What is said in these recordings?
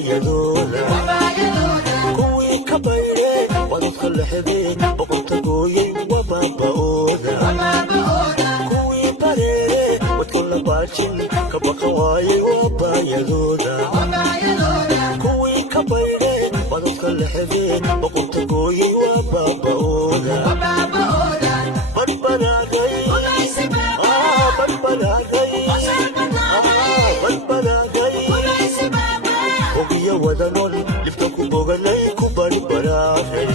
wabayadooda kuwii ka bayre wadadka lexdeen boqorta gooyey wabaaba'ooda kuwii bareere wadka la baajin ka baqa waayey wabayadooda kuwii ka bayre wadadka lexdeen boqorta gooyey wabaaba'ooda badbadaagay ogiya wadanon lifta ku boganay ku barbaraanay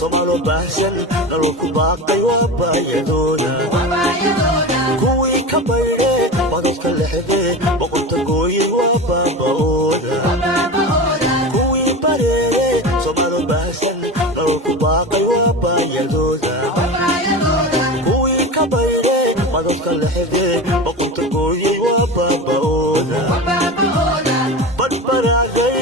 somalo baahsan naloo ku baaqay wabayadooda kuwii ka bayre wadadka lexdeen boqorta gooyey wabaaba'ooda kuwii bareere somalo baahsan naloo ku baaqay wabayadooda kuwii ka bayre wadadka lexdeen boqorta gooyey wabaaba'ooda badbaraagay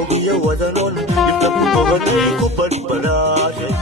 ogiya wadanon lifta ku boganay ku badbaraashay